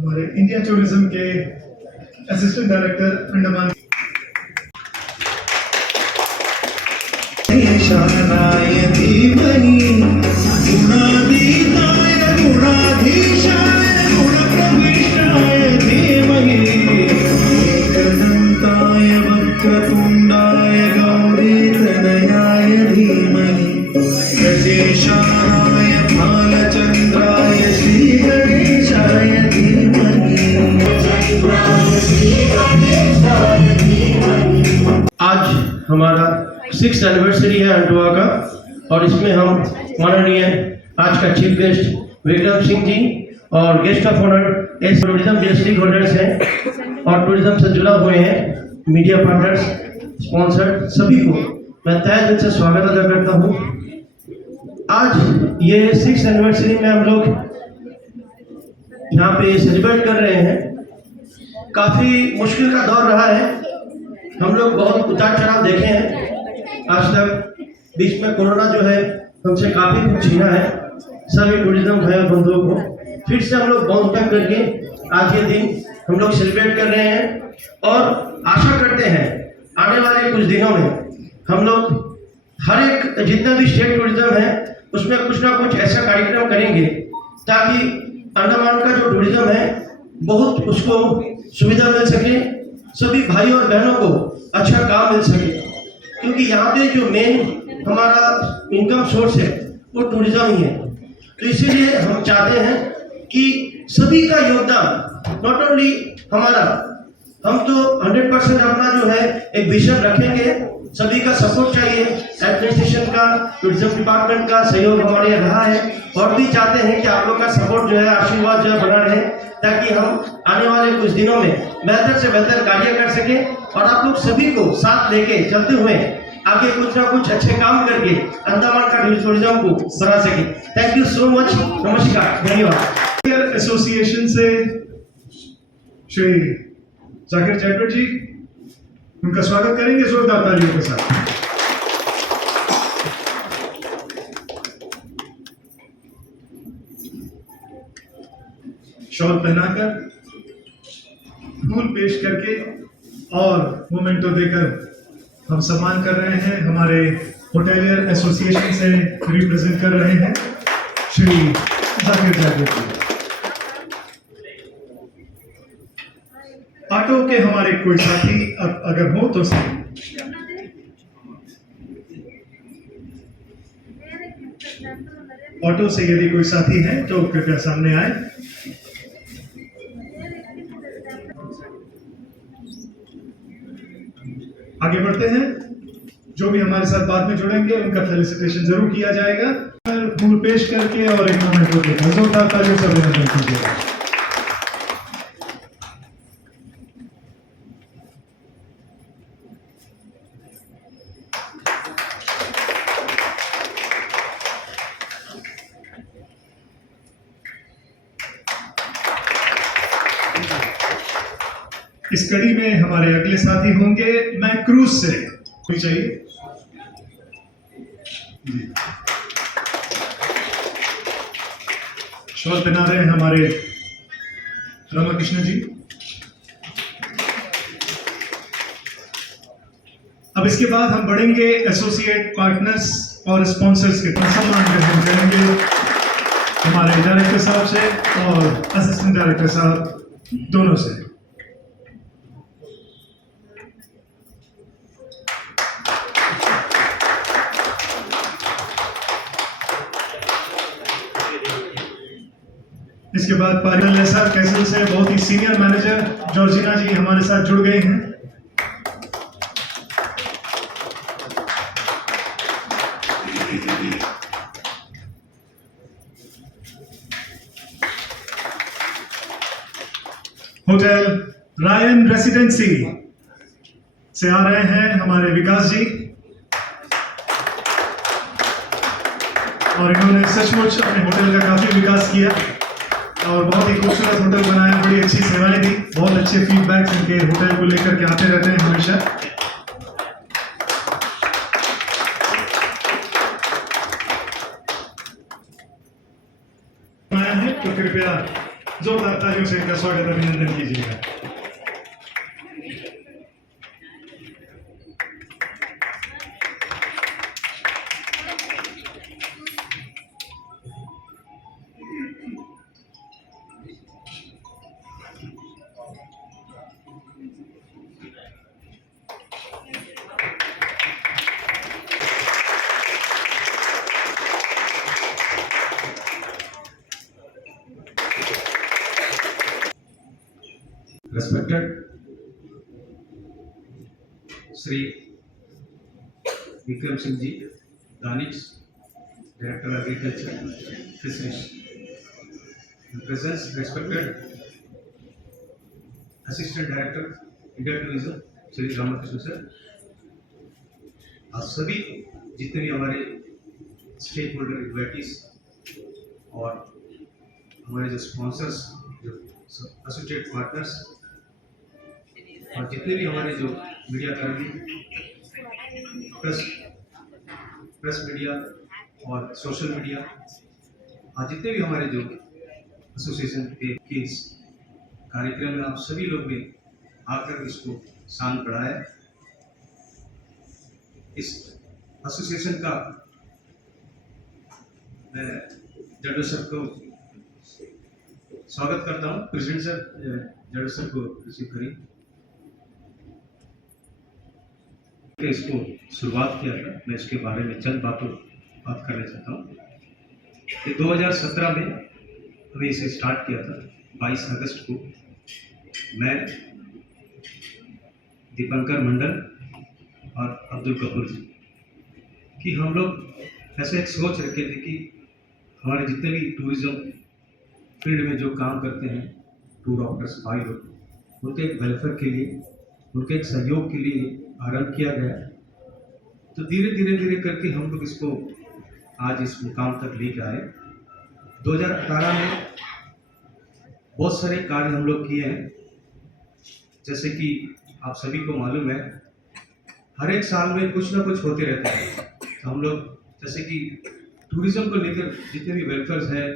हमारे India tourism के assistant director Andaman शरणाय धीमहि गुणातीताय गुणाधीशाय गुणप्रविष्टाय धीमहि एकदन्ताय वक्रतुण्डाय गौरीतनयाय धीमहि गजेशाय भालचन्द्राय श्रीगणेशाय धीमहि। आज हमारा 6th एनिवर्सरी है अंडवा का और इसमें हम माननीय आज का चीफ गेस्ट विक्रम सिंह जी और guest of honour as tourism stakeholders हैं और टूरिज्म से जुड़ा हुए हैं मीडिया पार्टनर्स स्पॉन्सर सभी को मैं तहे दिल से स्वागत अदा करता हूँ। आज ये 6th एनिवर्सरी में हम लोग यहाँ पे सेलिब्रेट कर रहे हैं। काफ़ी मुश्किल का दौर रहा है, हम लोग बहुत उतार चढ़ाव देखे हैं आज तक। बीच में कोरोना जो है हमसे काफ़ी कुछ छीना है सभी टूरिज्म भाई बंधुओं को। फिर से हम लोग बाउंस बैक करके आज ये दिन हम लोग सेलिब्रेट कर रहे हैं और आशा करते हैं आने वाले कुछ दिनों में हम लोग हर एक जितना भी स्टेट टूरिज्म है उसमें कुछ ना कुछ ऐसा कार्यक्रम करेंगे ताकि अंडमान का जो टूरिज्म है बहुत उसको सुविधा मिल सके, सभी भाई और बहनों को अच्छा काम मिल सके, क्योंकि यहाँ पे जो मेन हमारा इनकम सोर्स है वो टूरिज्म ही है। तो इसीलिए हम चाहते हैं कि सभी का योगदान, नॉट ओनली हमारा, हम तो 100% अपना जो है एक विजन रखेंगे, सभी का सपोर्ट चाहिए, एडमिनिस्ट्रेशन का, टूरिज्म डिपार्टमेंट का सहयोग हमारे रहा है और भी चाहते हैं कि आप लोग का सपोर्ट जो है, आशीर्वाद जो है बना रहे ताकि हम आने वाले कुछ दिनों में बेहतर से बेहतर कार्य कर सके और आप लोग सभी को साथ लेके चलते हुए आगे कुछ ना कुछ अच्छे काम करके अंडमान का टूरिज्म को बढ़ा सके। थैंक यू सो मच, नमस्कार, धन्यवाद। एसोसिएशन से श्री जाकिर जयपुर जी, उनका स्वागत करेंगे जोरदार तालियों के साथ। शॉल पहनाकर, फूल पेश करके और मोमेंटो देकर हम सम्मान कर रहे हैं। हमारे होटेलियर एसोसिएशन से रिप्रेजेंट कर रहे हैं श्री जाकिर जयपुर जी। ऑटो के हमारे कोई साथी अगर हो तो ऑटो से यदि कोई साथी है तो कृपया सामने आए। आगे बढ़ते हैं। जो भी हमारे साथ बाद में जुड़ेंगे उनका फेलिसिटेशन जरूर किया जाएगा। फूल पेश करके और एक मोमेंट देकर जोरदार तालियों से अभिनंदन कीजिएगा। इस कड़ी में हमारे अगले साथी होंगे, मैं क्रूज से चाहिए। शॉल पहना रहे हैं हमारे रामाकृष्ण जी। अब इसके बाद हम बढ़ेंगे एसोसिएट पार्टनर्स और स्पॉन्सर्स के सम्मान ग्रहण करेंगे हमारे डायरेक्टर साहब से और असिस्टेंट डायरेक्टर साहब दोनों से। इसके बाद पारिवाल साहब कैसल से बहुत ही सीनियर मैनेजर जॉर्जिना जी हमारे साथ जुड़ गए हैं। होटल रायन रेसिडेंसी से आ रहे हैं हमारे विकास जी और इन्होंने सचमुच अपने होटल का काफी विकास किया और बहुत ही खूबसूरत होटल बनाया, बड़ी अच्छी सेवाएं दी, बहुत अच्छे फीडबैक इनके होटल को लेकर के आते रहते हैं हमेशा। तो कृपया जोरदार तालियों से इनका स्वागत अभिनंदन कीजिएगा। Respected Sri Vikram Singh Ji, Danish, Director Agriculture, Fisheries. In presence, respected Assistant Director, India Tourism, Sri Ramakrishna Sir. आज सभी जितने भी हमारे स्टेक होल्डर इन्वाइटीज और हमारे जो स्पॉन्सर्स, जो एसोसिएट पार्टनर्स और जितने भी हमारे जो मीडिया कर्मी, प्रेस मीडिया और सोशल मीडिया और जितने भी हमारे जो एसोसिएशन के इस कार्यक्रम में आप सभी लोग ने आकर इसको शान बढ़ाया। इस एसोसिएशन का मैं जडो सर को स्वागत करता हूँ। प्रेसिडेंट सर जडो सर को रिसीव करें। इसको शुरुआत किया था, मैं इसके बारे में चंद बात करना चाहता हूँ कि 2017 में हमने इसे स्टार्ट किया था। 22 अगस्त को मैं, दीपंकर मंडल और अब्दुल कपूर जी कि हम लोग ऐसे एक सोच रखे थे कि हमारे जितने भी टूरिज्म फील्ड में जो काम करते हैं, टूर ऑपरेटर्स भाई लोग, उनके एक वेलफेयर के लिए, उनके एक सहयोग के लिए आरंभ किया गया। तो धीरे धीरे करके हम लोग इसको आज इस मुकाम तक लेकर आए। 2018 में बहुत सारे कार्य हम लोग किए हैं, जैसे कि आप सभी को मालूम है हर एक साल में कुछ ना कुछ होते रहता है। तो हम लोग जैसे कि टूरिज्म को लेकर जितने भी वेलफेयर्स हैं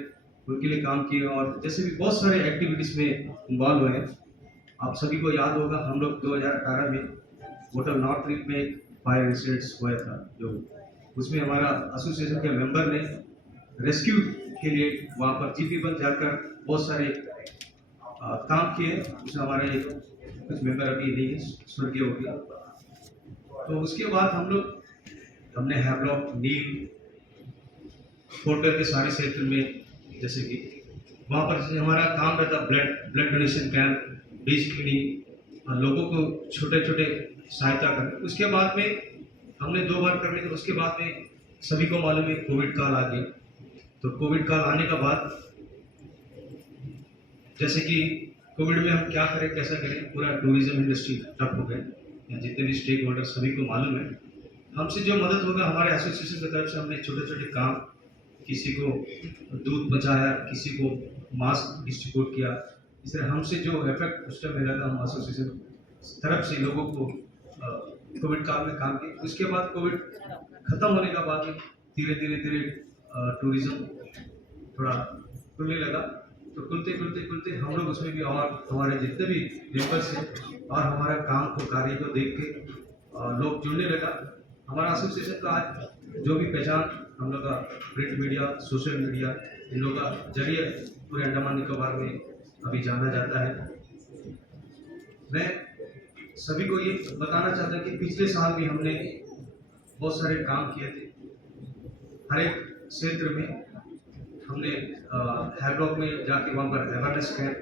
उनके लिए काम किए और जैसे भी बहुत सारे एक्टिविटीज़ में इन्वॉल्व हुए हैं। आप सभी को याद होगा हम लोग 2018 में होटल नॉर्थ रिप में फायर इंसिडेंट्स हुआ था, जो उसमें हमारा एसोसिएशन के मेंबर ने रेस्क्यू के लिए वहाँ पर जीपी बन जाकर बहुत सारे काम किए। उसमें हमारे कुछ मेंबर अभी नहीं है, स्वर्गीय हो गया। तो उसके बाद हमने हैवलॉक, नीम, होटल के सारे क्षेत्र में जैसे कि वहाँ पर जैसे हमारा काम रहता ब्लड डोनेशन कैंप, बीच क्लिनिक और लोगों को छोटे छोटे सहायता करना। उसके बाद में हमने 2 बार करने के, उसके बाद में सभी को मालूम है कोविड काल आ गया। तो कोविड काल आने का बाद जैसे कि कोविड में हम क्या करें, कैसा करें, पूरा टूरिज्म इंडस्ट्री ठप हो गया। जितने भी स्टेक होल्डर सभी को मालूम है, हमसे जो मदद होगा हमारे एसोसिएशन की तरफ से हमने छोटे छोटे काम, किसी को दूध पहुँचाया, किसी को मास्क डिस्ट्रीब्यूट किया। इस तरह हमसे जो इफेक्ट उस टाइम मिला था हम एसोसिएशन तरफ से लोगों को कोविड काल में काम किया। उसके बाद कोविड खत्म होने का बाद में धीरे धीरे टूरिज्म थोड़ा खुलने लगा। तो खुलते हम लोग उसमें भी और हमारे जितने भी मेंबर्स हैं और हमारा काम को, कार्य को देख के लोग जुड़ने लगा। हमारा एसोसिएशन का आज जो भी पहचान हम लोग का प्रिंट मीडिया, सोशल मीडिया, इन लोगों का जरिए पूरे अंडमान निकोबार में अभी जाना जाता है। मैं सभी को ये बताना चाहता हूँ कि पिछले साल भी हमने बहुत सारे काम किए थे। हर एक क्षेत्र में हमने हैवलॉक में जाके वहाँ पर अवेयरनेस कैंप,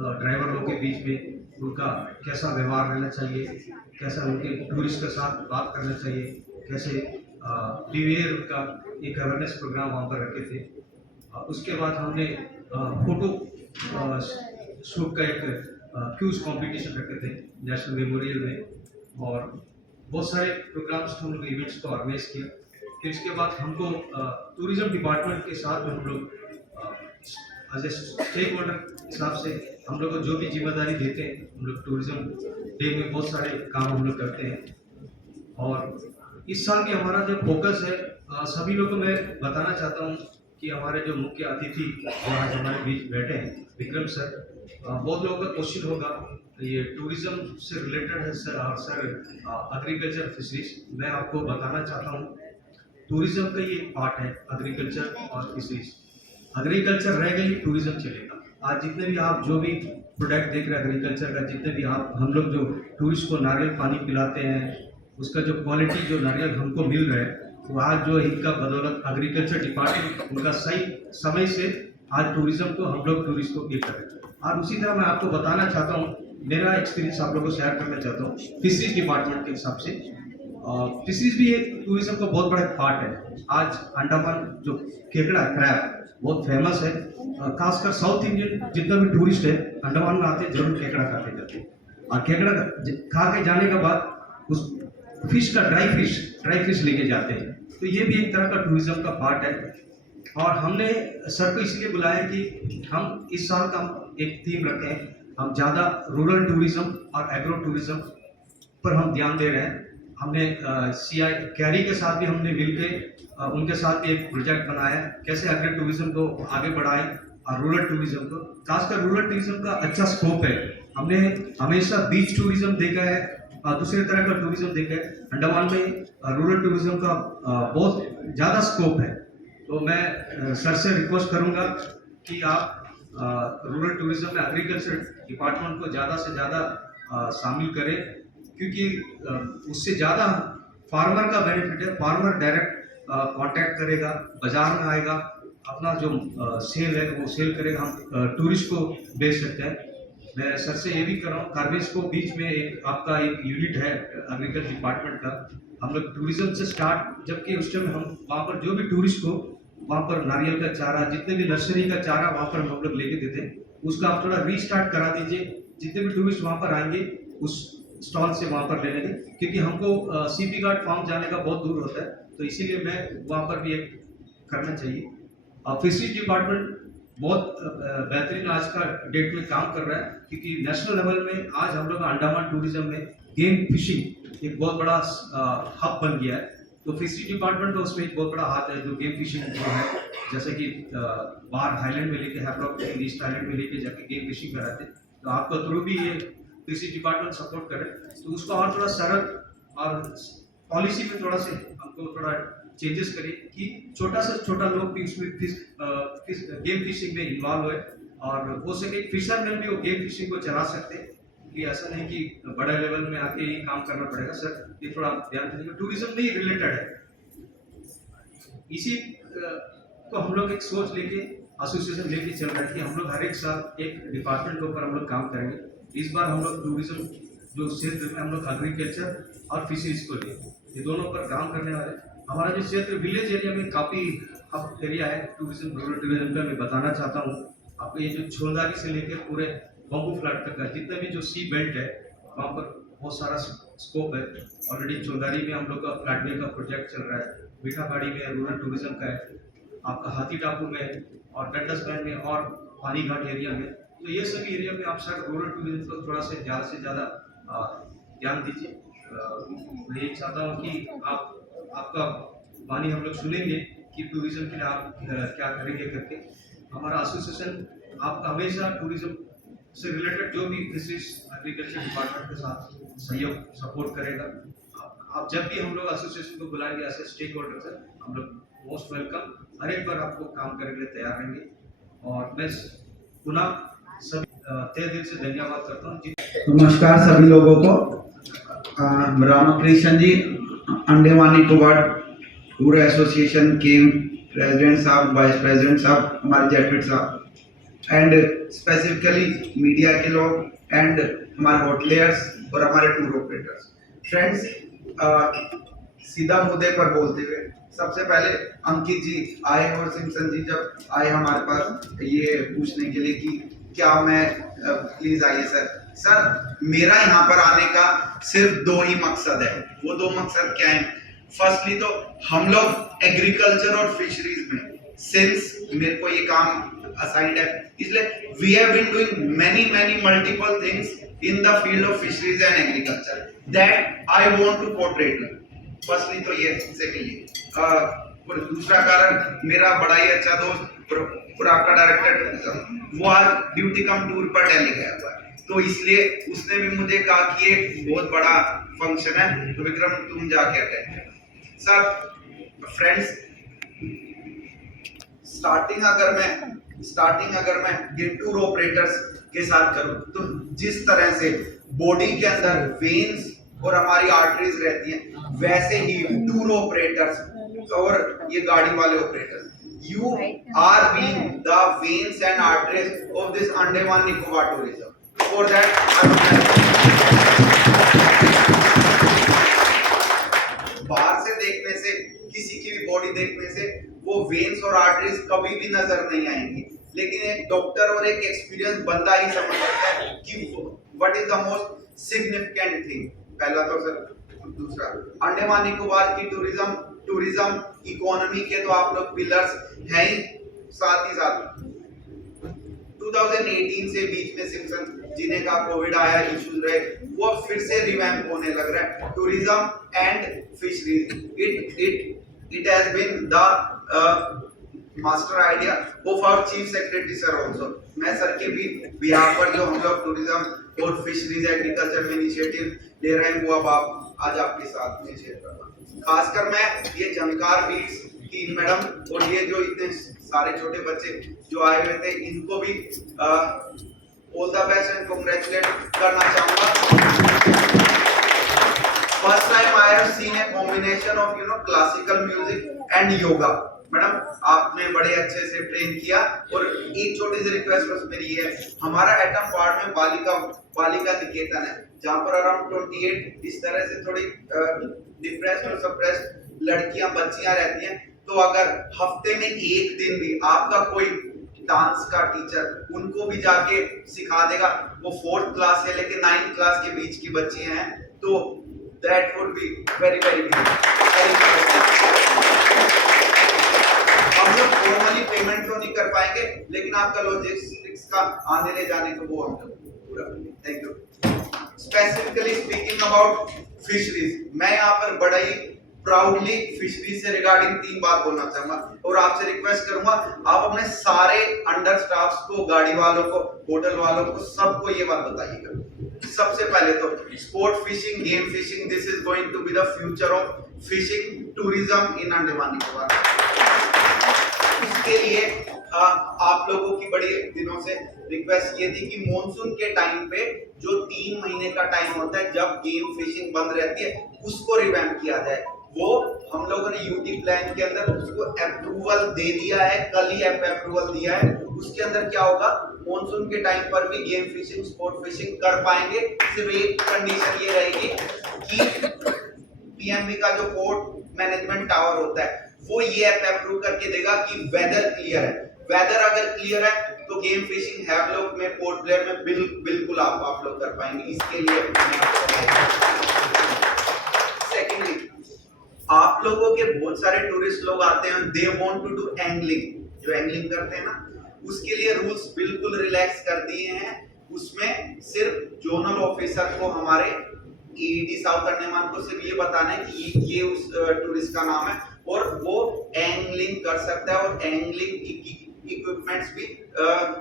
ड्राइवर लोग के बीच में उनका कैसा व्यवहार रहना चाहिए, कैसा उनके टूरिस्ट के साथ बात करना चाहिए, कैसे बिहेवियर उनका, एक अवेयरनेस प्रोग्राम वहाँ पर रखे थे। उसके बाद हमने फोटो शूट का एक क्यूज कंपटीशन रखे थे नेशनल मेमोरियल में और बहुत सारे प्रोग्राम्स हम लोग इवेंट्स को ऑर्गेनाइज किया। फिर इसके बाद हमको टूरिज्म डिपार्टमेंट के साथ में हम लोग एज ए स्टेक होल्डर हिसाब से हम लोग को जो भी जिम्मेदारी देते हैं, हम लोग टूरिज्म डे में बहुत सारे काम हम लोग करते हैं। और इस साल की हमारा जो फोकस है, सभी लोगों को मैं बताना चाहता हूँ कि हमारे जो मुख्य अतिथि जो आज हमारे बीच बैठे हैं विक्रम सर, बहुत लोगों का क्वेश्चन होगा ये टूरिज्म से रिलेटेड है सर एग्रीकल्चर फिशरीज। मैं आपको बताना चाहता हूँ टूरिज्म का ये पार्ट है एग्रीकल्चर और फिशरीज। एग्रीकल्चर रह गई, टूरिज्म चलेगा। आज जितने भी आप जो भी प्रोडक्ट देख रहे हैं एग्रीकल्चर का, जितने भी आप हम लोग जो टूरिस्ट को नारियल पानी पिलाते हैं, उसका जो क्वालिटी जो नारियल हमको मिल रहा है, तो आज जो इनका बदौलत एग्रीकल्चर डिपार्टमेंट उनका सही समय से आज टूरिज्म को हम लोग टूरिस्ट को ये कर रहे हैं। और उसी तरह मैं आपको बताना चाहता हूँ, मेरा एक्सपीरियंस आप लोगों को शेयर करना चाहता हूँ फिशरीज डिपार्टमेंट के हिसाब से। फिशरीज भी एक टूरिज्म का बहुत बड़ा पार्ट है। आज अंडमान जो केकड़ा क्रैब बहुत फेमस है, खासकर साउथ इंडियन जितना भी टूरिस्ट है अंडमान में आते हैं जरूर केकड़ा खाते जाते हैं, और केकड़ा खा के जाने के बाद उस फिश का ड्राई फिश लेके जाते हैं। तो ये भी एक तरह का टूरिज्म का पार्ट है। और हमने सर को इसलिए बुलाया कि हम इस साल का एक थीम रखे हैं, हम ज़्यादा रूरल टूरिज्म और एग्रो टूरिज्म पर हम ध्यान दे रहे हैं। हमने CI कैरी के साथ भी हमने मिलकर उनके साथ भी एक प्रोजेक्ट बनाया है, कैसे एग्रो टूरिज्म को आगे बढ़ाएं और रूरल टूरिज्म को, खासकर रूरल टूरिज्म का अच्छा स्कोप है। हमने हमेशा बीच टूरिज्म देखा है, दूसरे तरह का टूरिज्म देखा है। अंडमान में रूरल टूरिज्म का बहुत ज़्यादा स्कोप है। तो मैं सर से रिक्वेस्ट करूंगा कि आप रूरल टूरिज्म में एग्रीकल्चर डिपार्टमेंट को ज़्यादा से ज़्यादा शामिल करें, क्योंकि उससे ज़्यादा फार्मर का बेनिफिट है। फार्मर डायरेक्ट कांटेक्ट करेगा, बाजार में आएगा, अपना जो सेल है वो सेल करेगा, हम टूरिस्ट को बेच सकते हैं। मैं सर से ये भी कर रहा हूँ, कार्बेज को बीच में एक आपका एक यूनिट है एग्रीकल्चर डिपार्टमेंट का, हम लोग टूरिज्म से स्टार्ट, जबकि उस टाइम हम वहाँ पर जो भी टूरिस्ट को वहाँ पर नारियल का चारा, जितने भी नर्सरी का चारा वहाँ पर हम लोग लेके देते हैं, उसका आप थोड़ा रीस्टार्ट करा दीजिए। जितने भी टूरिस्ट वहाँ पर आएंगे उस स्टॉल से वहाँ पर ले लेंगे, क्योंकि हमको CP घाट फार्म जाने का बहुत दूर होता है, तो इसीलिए मैं वहाँ पर भी एक करना चाहिए। फिशरीज डिपार्टमेंट बहुत बेहतरीन आज का डेट में काम कर रहा है, क्योंकि नेशनल लेवल में आज हम लोग अंडमान टूरिज्म में गेम फिशिंग एक बहुत बड़ा हब बन गया है। तो फिशरीज डिपार्टमेंट का उसमें एक बहुत बड़ा हाथ है, जो गेम फिशिंग जो है, जैसे कि बाहर हाईलैंड में लेके हैवलॉक ईस्ट आइलैंड में लेके जाके गेम फिशिंग कराते हैं, तो आपका थ्रू भी ये फिशरीज डिपार्टमेंट सपोर्ट करे, तो उसको और थोड़ा सरल और पॉलिसी में थोड़ा से हमको थोड़ा चेंजेस करें कि छोटा से छोटा लोग भी उसमें गेम फिशिंग में इन्वॉल्व हुए, और हो सके फिशरमैन भी वो गेम फिशिंग को चला सकते हैं, कि ऐसा नहीं कि बड़े लेवल में आके ही काम करना पड़ेगा। सर ये थोड़ा ध्यान दीजिए, टूरिज्म में ही रिलेटेड है। इसी को हम लोग एक सोच लेके एसोसिएशन लेके चल रहे हैं कि हम लोग हर एक साल एक डिपार्टमेंट के ऊपर हम लोग काम करेंगे। इस बार हम लोग टूरिज्म जो क्षेत्र में हम लोग एग्रीकल्चर और फिशरीज को लिए ये दोनों पर काम करने वाले। हमारा जो क्षेत्र विलेज एरिया में काफ़ी हब एरिया है टूरिज्म, रूरल टूरिज्म का। मैं बताना चाहता हूँ आपको, ये जो छोलदारी से लेकर पूरे बम्बू फ्लैट तक का जितना भी जो सी बेल्ट है वहाँ पर बहुत सारा स्कोप है। ऑलरेडी छोलदारी में हम लोग का फ्लैटवे का प्रोजेक्ट चल रहा है, मीठाबाड़ी में रूरल टूरिज्म का है, आपका हाथी टापू में और डंडस बैंड में और पानी घाट एरिया में। तो ये सभी एरिया में आप सर रूरल टूरिज्म को थोड़ा से ज़्यादा ध्यान दीजिए। मैं ये चाहता हूँ कि आपका वाणी हम लोग सुनेंगे कि टूरिज्म के लिए आप क्या करेंगे करके। हमारा एसोसिएशन आपका हमेशा टूरिज्म से रिलेटेड जो भी फिशरीज एग्रीकल्चर डिपार्टमेंट के साथ सहयोग सपोर्ट करेगा। आप जब भी हम लोग एसोसिएशन को बुलाएंगे ऐसे स्टेक होल्डर से, हम लोग मोस्ट वेलकम, हर एक बार आपको काम करने के लिए तैयार रहेंगे। और मैं पुनः सभी तहे दिल से धन्यवाद करता हूँ। नमस्कार सभी लोगों को। रामकृष्ण जी, अंडमान निकोबार रूरल एसोसिएशन के प्रेसिडेंट साहब, वाइस प्रेसिडेंट साहब, हमारे जेटविट साहब, एंड स्पेसिफिकली मीडिया के लोग एंड हमारे होटलियर्स और हमारे टूर ऑपरेटर्स। फ्रेंड्स, सीधा मुद्दे पर बोलते हुए सबसे पहले अंकित जी आए और सिमसन जी जब आए हमारे पास ये पूछने के लिए कि क्या मैं प्लीज आइए सर मेरा यहाँ पर आने का सिर्फ दो ही मकसद है। वो दो मकसद क्या है? फर्स्टली तो हम लोग एग्रीकल्चर और फिशरीज में सिंस मेरे को ये काम असाइंड है, इसलिए we have been doing many multiple things in the field of fisheries and agriculture that I want to portray to you. Firstly तो ये, सेकेंडली और दूसरा कारण मेरा बड़ा ही अच्छा दोस्त पुराग का डायरेक्टर टूरिज्म, वो आज ड्यूटी कम टूर पर दिल्ली गया हुआ है, तो इसलिए उसने भी मुझे कहा कि एक बहुत बड़ा फंक्शन है तो विक्रम तुम जाके अटेंड कर। सर फ्रेंड्स, स्टार्टिंग अगर मैं ये टूर ऑपरेटर्स के साथ करूं तो जिस तरह से बॉडी के अंदर वेन्स और हमारी आर्टरीज रहती हैं, वैसे ही टूर ऑपरेटर्स और ये गाड़ी वाले operators, you are being the veins and arteries of this Andaman Nicobar tourism. For that, बाहर से देखने से, किसी की भी बॉडी देखने से वो वेन्स और आर्टरीज कभी भी नजर नहीं आएंगी, लेकिन एक डॉक्टर और एक एक्सपीरियंस बंदा ही समझ सकता है कि what is the most significant thing. पहला तो सर, दूसरा अंडमान निकोबार की टूरिज्म इकोनॉमी के तो आप लोग पिलर्स हैं ही, साथ ही साथ 2018 से बीच में सिम्पसन जिन्हें का कोविड आया, इश्यूज रहे, वो अब फिर से रिवैम्प होने लग रहा है। Tourism and fisheries, it has been the master idea of our chief secretary sir also. मैं सर के भी बिहार पर जो हम लोग टूरिज्म और फिशरीज एग्रीकल्चर में इनिशिएटिव ले रहे हैं, वो अब आज आपके साथ में शेयर कर रहा हूँ। खासकर मैं ये जानकार बीट्स की मैडम और ये जो इतने सारे छोटे बच्चे जो आए हुए थे, इनको भी all the best and congratulate करना चाहूंगा। First time I have seen a combination of classical music and yoga. Madam आपने बड़े अच्छे से ट्रेन किया, और एक छोटी सी रिक्वेस्ट बस मेरी है, हमारा एटम पार्ट में बालिका निकेतन है, जहाँ पर अराउंड 28 इस तरह से थोड़ी डिप्रेस्ड और सप्रेस्ड लड़कियां बच्चियां रहती हैं, तो अगर हफ्ते में एक दिन भी आपका कोई डांस का टीचर उनको भी जाके सिखा देगा, वो 4th क्लास से लेके 9th क्लास के बीच की बच्चियां हैं, तो that would be very good। हम लोग फॉर्मली पेमेंट तो नहीं कर पाएंगे, लेकिन आपका लॉजिस्टिक्स का आने ले जाने का वो हम लोग पूरा। Thank you. Specifically speaking about fisheries, मैं यहाँ पर बड़ा ही प्राउडली फिशरीज से रिगार्डिंग 3 बात बोलना चाहूंगा, और आपसे रिक्वेस्ट करूंगा आप अपने सारे अंडर स्टाफ्स को, गाड़ी वालों को, होटल वालों को, सबको ये बात बताइएगा। सबसे पहले तो sport fishing, game fishing, this is going to be the future of fishing tourism in Andaman Nicobar. इसके लिए आप लोगों की बड़ी दिनों से रिक्वेस्ट ये थी कि मॉनसून के टाइम पे जो 3 महीने का टाइम होता है जब गेम फिशिंग बंद रहती है, उसको रिवैम्प किया जाए। वो हम लोगों ने यूटी प्लान के अंदर उसको अप्रूवल दे दिया है, कल ही अप्रूवल दिया है। उसके अंदर क्या होगा, मॉनसून के टाइम पर भी गेम फिशिंग, स्पोर्ट फिशिंग कर पाएंगे। सिर्फ एक कंडीशन ये रहेगी कि पीएमबी का जो पोर्ट मैनेजमेंट टावर होता है, वो ये अप्रूव करके देगा कि वेदर क्लियर है। वेदर अगर क्लियर है तो गेम फिशिंग हैवलॉक में, पोर्ट ब्लेयर में बिल्कुल आप लोग कर पाएंगे। इसके लिए सेकेंडली, आप लोगों के बहुत सारे टूरिस्ट लोग आते हैं, they want to do angling, जो एंगलिंग करते हैं ना, उसके लिए रूल्स बिल्कुल रिलैक्स कर दिए हैं। उसमें सिर्फ जोनल ऑफिसर को, हमारे ईडी साउथ अंडमान को सिर्फ ये बताना है कि ये उस टूरिस्ट का नाम है और वो एंगलिंग कर सकता है, और एंगलिंग इक्विपमेंट्स भी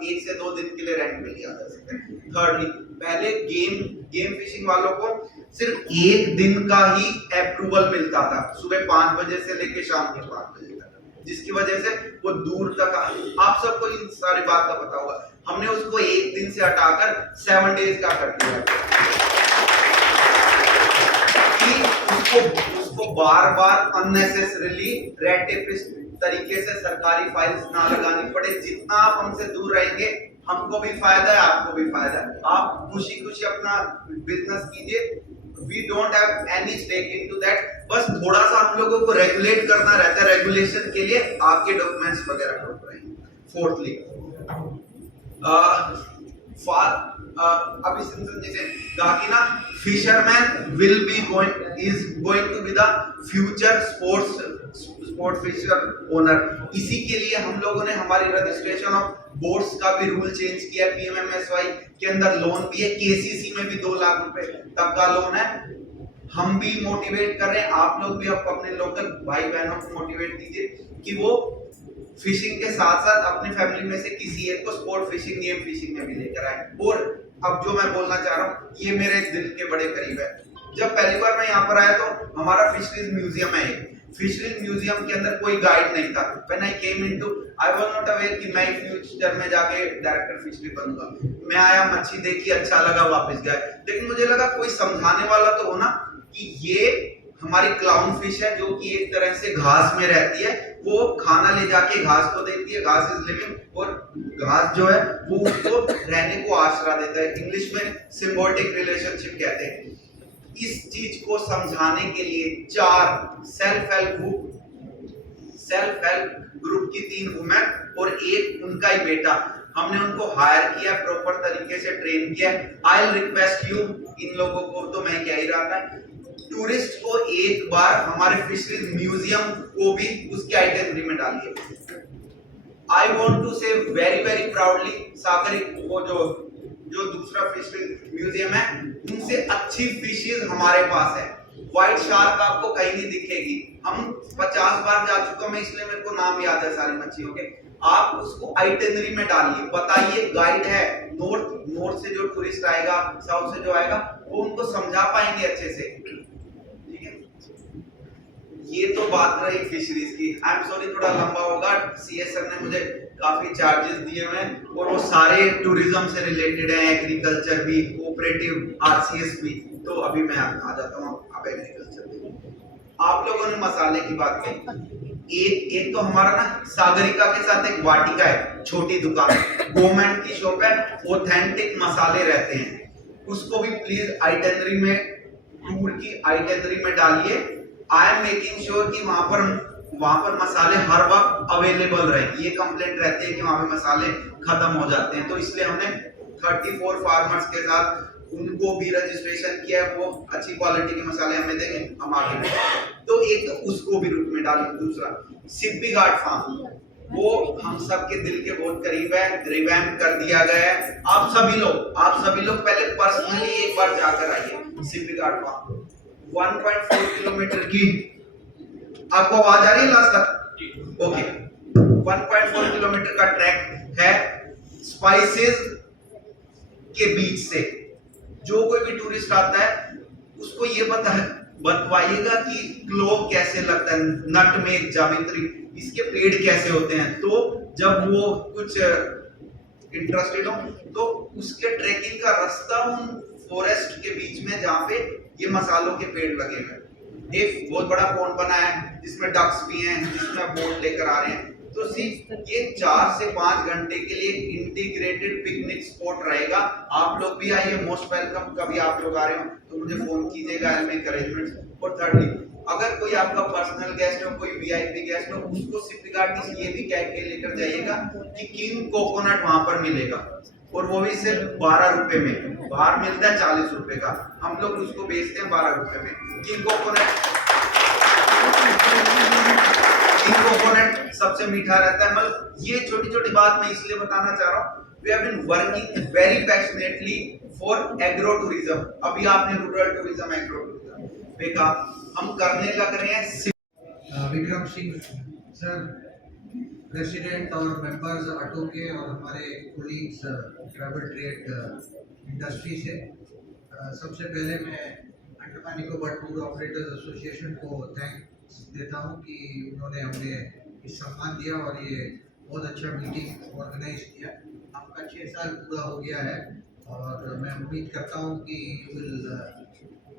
1 से 2 दिन के लिए रेंट में लिया जा सकता है। थर्डली, पहले गेम फिशिंग वालों को सिर्फ 1 दिन का ही अप्रूवल मिलता था, सुबह 5 बजे से लेकर शाम के 5 बजे तक, जिसकी वजह से वो दूर तक, आप सबको इन सारी बात का पता होगा, हमने उसको 1 दिन से हटाकर 7 डेज का कर दिया कि उसको बार-बार अननेसेसरीली रेड टेप तरीके से सरकारी फाइल्स ना लगानी पड़े। जितना आप हमसे दूर रहेंगे, हमको भी फायदा है, आपको भी फायदा है। आप खुशी-खुशी अपना बिजनेस कीजिए, we don't have any stake into that। बस थोड़ा सा हम लोगों को रेगुलेट करना रहता है, रेगुलेशन के लिए आपके डॉक्यूमेंट्स वगैरह हो रहे हैं। फोर्थली, अभी सिंपल जैसे कहा कि ना, fisherman will be going to be the future sport fisher owner. इसी के लिए हम लोगों ने हमारी रजिस्ट्रेशन ऑफ बोट्स का भी रूल चेंज किया। पीएमएमएसवाई के अंदर लोन भी है, केसीसी में भी 2 लाख रुपए तक का लोन है। हम भी मोटिवेट कर रहे हैं, आप लोग भी अपने लोकल भाई बहनों को मोटिवेट कीजिए कि वो फिशिंग के साथ साथ अपनी फैमिली में से किसी एक को स्पोर्ट फिशिंग, गेम फिशिंग में भी लेकर आए। और अब जो मैं बोलना चाह रहा हूँ ये मेरे दिल के बड़े करीब है। जब पहली बार मैं यहाँ पर आया तो हमारा फिशरीज म्यूजियम है, फिशरीज म्यूजियम के अंदर कोई गाइड नहीं था। When I came into I was not aware कि मैं फ्यूचर में जाके डायरेक्टर फिशरी बनूंगा। मैं आया, मच्छी देखी, अच्छा लगा, वापस गया। लेकिन मुझे लगा कोई समझाने वाला तो हो ना कि ये हमारी क्लाउन फिश है जो कि एक तरह से घास में रहती है, वो खाना ले जाके घास को देती है, घास इज लिविंग, और घास जो है वो उसको रहने को आसरा देता है। इंग्लिश में सिम्बायोटिक रिलेशनशिप कहते हैं। इस चीज को समझाने के लिए 4 सेल्फ हेल्प ग्रुप की 3 वुमेन और एक उनका ही बेटा, हमने उनको हायर किया, प्रॉपर तरीके से ट्रेन किया। आई रिक्वेस्ट यू, इन लोगों को तो मैं कह ही रहा था, टूरिस्ट को एक बार हमारे फिशरीज म्यूजियम को भी उसके आइटनरी में डालिए। आई वांट टू से वेरी वेरी प्राउडली, सागरिक वो जो दूसरा फिशरीज म्यूजियम है, उनसे अच्छी फिशेज हमारे पास है। व्हाइट शार्क आपको कहीं नहीं दिखेगी। हम 50 बार जा चुका मैं, इसलिए मेरे को नाम याद है सारी मच्छियों के। आप उसको आइटनरी में डालिए, बताइए, गाइड है, नॉर्थ से जो टूरिस्ट आएगा, साउथ से जो आएगा, वो उनको समझा पाएंगे अच्छे से। ठीक है, ये तो बात रही फिशरीज की। आई एम सॉरी थोड़ा लंबा होगा, सीएस सर ने मुझे काफी चार्जेस दिए हुए हैं और वो सारे टूरिज्म से रिलेटेड है, एग्रीकल्चर भी, कोऑपरेटिव, आरसीएस भी। तो अभी मैं आ जाता हूँ आप एग्रीकल्चर में। आप लोगों ने मसाले की बात की, एक तो हमारा ना सागरिका के साथ एक वाटिका है, छोटी दुकान, गवर्नमेंट की शॉप है, ऑथेंटिक मसाले रहते हैं। उसको भी प्लीज आइटनरी में, टूर की आइटनरी में डालिए। आई एम मेकिंग श्योर कि वहां पर मसाले हर वक्त अवेलेबल रहे। ये कंप्लेंट रहती है कि वहां पे मसाले खत्म हो जाते हैं, तो इसलिए हमने 34 फार्मर्स के साथ उनको भी रजिस्ट्रेशन किया है, वो अच्छी क्वालिटी के मसाले हमें देंगे, हम आगे बढ़ेंगे। तो एक तो उसको भी रूट में डालें। दूसरा सिप्पी गार्ड फार्म, वो हम सबके दिल के बहुत करीब है, रिवैम्प कर दिया गया है। आप सभी लोग पहले पर्सनली एक बार जाकर आइए सिप्पी गार्ड फार्म। 1.4 किलोमीटर की, आपको आवाज आ रही है लास्ट तक? ओके, 1.4 किलोमीटर का ट्रैक है स्पाइसेस के बीच से। जो कोई भी टूरिस्ट आता है उसको ये बतवाइएगा कि क्लोव कैसे लगता है, नटमेग, जावित्री, इसके पेड़ कैसे होते हैं। तो जब वो कुछ इंटरेस्टेड हो तो उसके ट्रैकिंग का रास्ता उन फॉरेस्ट के बीच में जहाँ पे ये मसालों के पेड़ लगे हैं। एक बहुत बड़ा पॉन्ड बना है जिसमें डक्स भी हैं, जिसमें बोट लेकर आ रहे हैं। तो सिर्फ ये 4 से 5 घंटे के लिए इंटीग्रेटेड पिकनिक स्पॉट रहेगा। आप लोग भी आइए, मोस्ट वेलकम। कभी आप लोग आ रहे हो तो मुझे फोन कीजिएगा, आई मेक अरेंजमेंट्स। और थर्डली, अगर कोई आपका पर्सनल गेस्ट हो, कोई वीआईपी गेस्ट हो, उसको सिप्पी गार्ड की ये भी कह के लेकर जाइएगा कि किंग कोकोनट वहां पर मिलेगा, और वो भी सिर्फ 12 रुपए में। बाहर मिलता है 40 रुपए का, हम लोग उसको बेचते हैं 12 रुपए में। किंग कोकोनट सबसे मीठा रहता है। मतलब ये छोटी छोटी बात मैं इसलिए बताना चाह रहा हूँ। We have been working very passionately for agro tourism. अभी आपने रूरल टूरिज्म, एग्रो टूरिज्म देखा, हम करने लग रहे हैं। विक्रम सिंह सर, प्रेसिडेंट और मेंबर्स ऑटो के और हमारे कोलीग्स ट्रैवल ट्रेड इंडस्ट्री से, सबसे पहले मैं Andaman Nicobar tour operators association को थैंक्स देता हूं कि उन्होंने हमें इस सम्मान दिया और ये बहुत अच्छा मीटिंग ऑर्गेनाइज किया। आपका 6 साल पूरा हो गया है और मैं उम्मीद करता हूं कि you will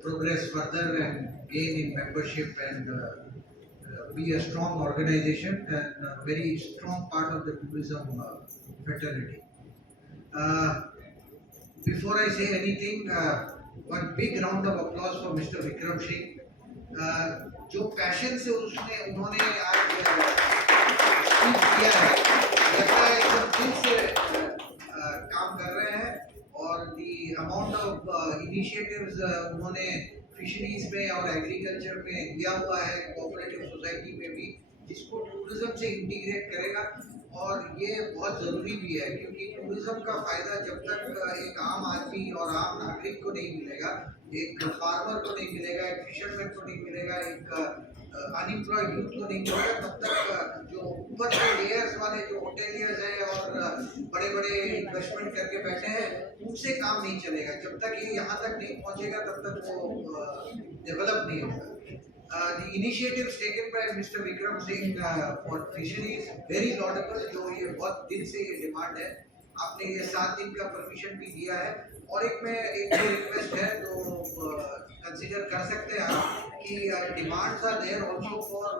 progress further and gain in membership and be a strong organization and a very strong part of the tourism fraternity. Before I say anything, one big round of applause for Mr. Vikram Singh. जो passion से उन्होंने आज speech किया है, लगता है एकदम दिल से काम कर रहे हैं। और the amount of initiatives उन्होंने फिशरीज में और एग्रीकल्चर में लिया हुआ है, कोऑपरेटिव सोसाइटी में भी, जिसको टूरिज्म से इंटीग्रेट करेगा, और ये बहुत ज़रूरी भी है क्योंकि टूरिज्म का फ़ायदा जब तक एक आम आदमी और आम नागरिक को नहीं मिलेगा, एक फार्मर को नहीं मिलेगा, एक फिशरमैन को नहीं मिलेगा, एक अनएम्प्लॉयड यूथ को नहीं मिलेगा, तब तक जो ऊपर के लेयर्स वाले जो होटेलियर्स हैं और बड़े बड़े इन्वेस्टमेंट करके बैठे हैं उनसे काम नहीं चलेगा। जब तक ये यहाँ तक नहीं पहुँचेगा तब तक वो डेवलप नहीं होगा। The initiatives taken by Mr. Vikram Singh for fisheries very laudable, जो ये बहुत दिन से ये डिमांड है। आपने ये 7 दिन का परमिशन भी दिया है और एक जो रिक्वेस्ट है तो कंसीडर कर सकते हैं आप कि demands are there also for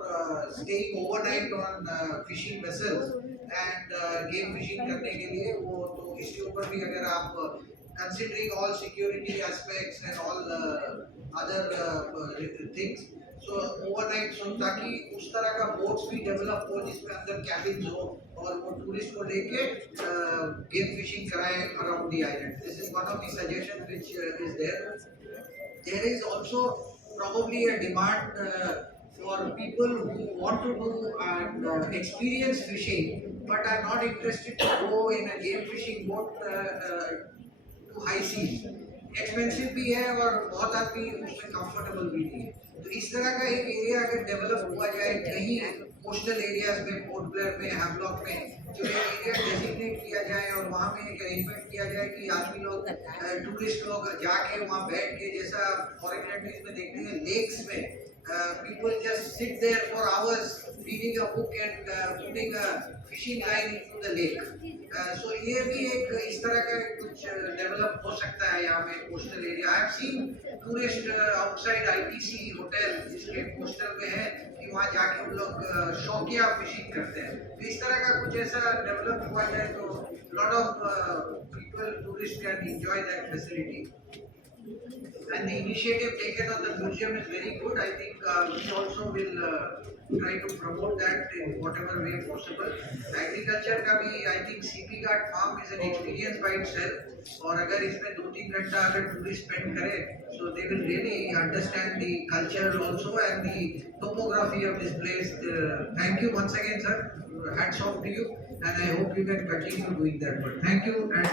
staying overnight on fishing vessels and game fishing करने के लिए वो तो इसके ऊपर भी अगर आप considering all security aspects and all other things, so overnight so ताकि उस तरह का बोट्स भी डेवलप हो जिसमें अंदर कैबिन्स हो और वो टूरिस्ट को लेके गेम फिशिंग कराएं around the island. This is one of the suggestion which is there. There is also probably a demand for people who want to do and experience fishing but are not interested to go in a game fishing boat to high seas। Expensive भी है और बहुत आदमी उसमें comfortable भी नहीं है। तो इस तरह का एक एरिया अगर डेवलप हुआ जाए कहीं कोस्टल एरियाज में, पोर्ट ब्लेयर में, हैवलॉक में, जो ये एरिया डेजिग्नेट किया जाए और वहाँ में एक अरेंजमेंट किया जाए कि आदमी लोग टूरिस्ट लोग जाके वहाँ बैठ के जैसा फॉरेन कंट्रीज में देखते हैं लेक्स में people just sit there for hours reading a book and putting a fishing line into the lake। so ये भी एक इस तरह का कुछ डेवलप हो सकता है यहाँ पे coastal area. I have seen tourist outside ITC hotel जिसके कोस्टल में है कि वहाँ जाके हम लोग शौकिया फिशिंग करते हैं। तो इस तरह का कुछ ऐसा डेवलप हुआ जाए तो lot of people tourist can enjoy that facility. And the initiative taken on the museum is very good. I think we also will try to promote that in whatever way possible। Agriculture का भी I think CP Guard farm is an experience by itself और अगर इसमें 2-3 घंटा अगर tourist spend करे so they will really understand the culture also and the topography of this place। Thank you once again sir, hats off to you and I hope you can continue doing that। But thank you and